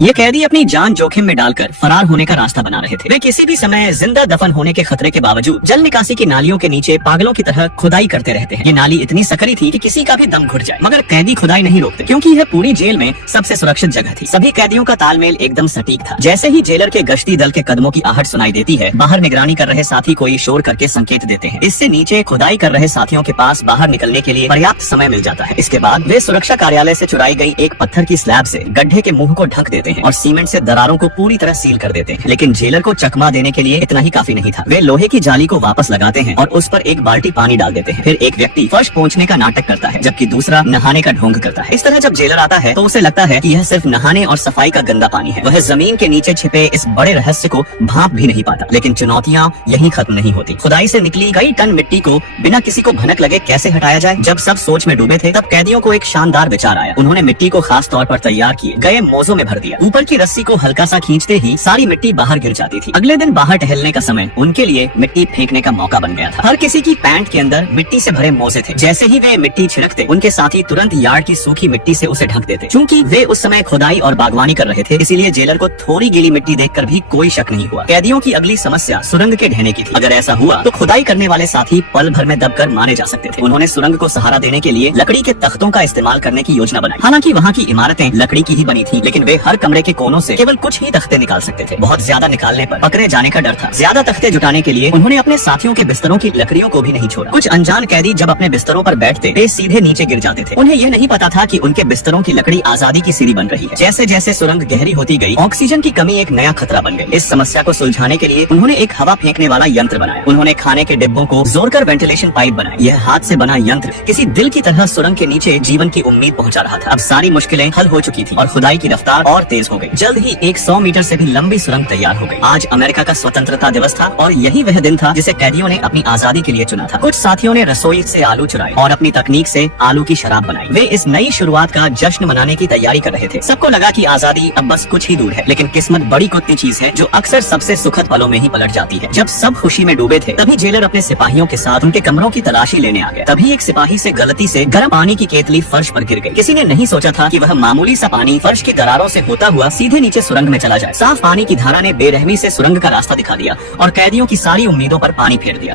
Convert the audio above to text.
ये कैदी अपनी जान जोखिम में डालकर फरार होने का रास्ता बना रहे थे। वे किसी भी समय जिंदा दफन होने के खतरे के बावजूद जल निकासी की नालियों के नीचे पागलों की तरह खुदाई करते रहते हैं। ये नाली इतनी सकरी थी कि किसी का भी दम घुट जाए, मगर कैदी खुदाई नहीं रोकते क्योंकि यह पूरी जेल में सबसे सुरक्षित जगह थी। सभी कैदियों का तालमेल एकदम सटीक था। जैसे ही जेलर के गश्ती दल के कदमों की आहट सुनाई देती है, बाहर निगरानी कर रहे साथी कोई शोर करके संकेत देते हैं। इससे नीचे खुदाई कर रहे साथियों के पास बाहर निकलने के लिए पर्याप्त समय मिल जाता है। इसके बाद वे सुरक्षा कार्यालय से चुराई गई एक पत्थर की स्लैब से गड्ढे के मुंह को ढक देते हैं और सीमेंट से दरारों को पूरी तरह सील कर देते हैं। लेकिन जेलर को चकमा देने के लिए इतना ही काफी नहीं था। वे लोहे की जाली को वापस लगाते हैं और उस पर एक बाल्टी पानी डाल देते हैं। फिर एक व्यक्ति फर्श पोंछने का नाटक करता है, जबकि दूसरा नहाने का ढोंग करता है। इस तरह जब जेलर आता है तो उसे लगता है कि यह सिर्फ नहाने और सफाई का गंदा पानी है। वह जमीन के नीचे छिपे इस बड़े रहस्य को भांप भी नहीं पाता। लेकिन चुनौतियाँ यही खत्म नहीं होती। खुदाई से निकली कई टन मिट्टी को बिना किसी को भनक लगे कैसे हटाया जाए। जब सब सोच में डूबे थे तब कैदियों को एक शानदार विचार आया। उन्होंने मिट्टी को खास तौर पर तैयार किए गए मोजों में भर दिया। ऊपर की रस्सी को हल्का सा खींचते ही सारी मिट्टी बाहर गिर जाती थी। अगले दिन बाहर टहलने का समय उनके लिए मिट्टी फेंकने का मौका बन गया था। हर किसी की पैंट के अंदर मिट्टी से भरे मोजे थे। जैसे ही वे मिट्टी छिड़कते, उनके साथी तुरंत यार्ड की सूखी मिट्टी से उसे ढक देते। चूंकि वे उस समय खुदाई और बागवानी कर रहे थे, इसीलिए जेलर को थोड़ी गीली मिट्टी देखकर भी कोई शक नहीं हुआ। कैदियों की अगली समस्या सुरंग के ढहने की थी। अगर ऐसा हुआ तो खुदाई करने वाले साथी पल भर में दबकर मारे जा सकते थे। उन्होंने सुरंग को सहारा देने के लिए लकड़ी के तख्तों का इस्तेमाल करने की योजना बनाई। हालांकि वहाँ की इमारतें लकड़ी की ही बनी थी, लेकिन वे हर कमरे के कोनों से केवल कुछ ही तख्ते निकाल सकते थे। बहुत ज्यादा निकालने पर पकड़े जाने का डर था। ज्यादा तख्ते जुटाने के लिए उन्होंने अपने साथियों के बिस्तरों की लकड़ियों को भी नहीं छोड़ा। कुछ अनजान कैदी जब अपने बिस्तरों पर बैठते वे सीधे नीचे गिर जाते थे। उन्हें यह नहीं पता था कि उनके बिस्तरों की लकड़ी आजादी की सीढ़ी बन रही है। जैसे जैसे सुरंग गहरी होती गई, ऑक्सीजन की कमी एक नया खतरा बन गई। इस समस्या को सुलझाने के लिए उन्होंने एक हवा फेंकने वाला यंत्र बनाया। उन्होंने खाने के डिब्बों को जोड़कर वेंटिलेशन पाइप बनाए। यह हाथ से बना यंत्र किसी दिल की तरह सुरंग के नीचे जीवन की उम्मीद पहुंचा रहा था। अब सारी मुश्किलें हल हो चुकी थी और खुदाई की रफ्तार और तेज हो गई। जल्द ही एक 100 मीटर से भी लंबी सुरंग तैयार हो गई। आज अमेरिका का स्वतंत्रता दिवस था और यही वह दिन था जिसे कैदियों ने अपनी आजादी के लिए चुना था। कुछ साथियों ने रसोई से आलू चुराए और अपनी तकनीक से आलू की शराब बनाई। वे इस नई शुरुआत का जश्न मनाने की तैयारी कर रहे थे। सबको लगा कि आजादी अब बस कुछ ही दूर है, लेकिन किस्मत बड़ी कुत्ती चीज है जो अक्सर सबसे सुखद पलों में ही पलट जाती है। जब सब खुशी में डूबे थे तभी जेलर अपने सिपाहियों के साथ उनके कमरों की तलाशी लेने आ गए। तभी एक सिपाही से गलती से गर्म पानी की केतली फर्श पर गिर गई। किसी ने नहीं सोचा था कि वह मामूली सा पानी फर्श की दरारों से होता हुआ सीधे नीचे सुरंग में चला जाए। साफ पानी की धारा ने बेरहमी से सुरंग का रास्ता दिखा दिया और कैदियों की सारी उम्मीदों पर पानी फेर दिया।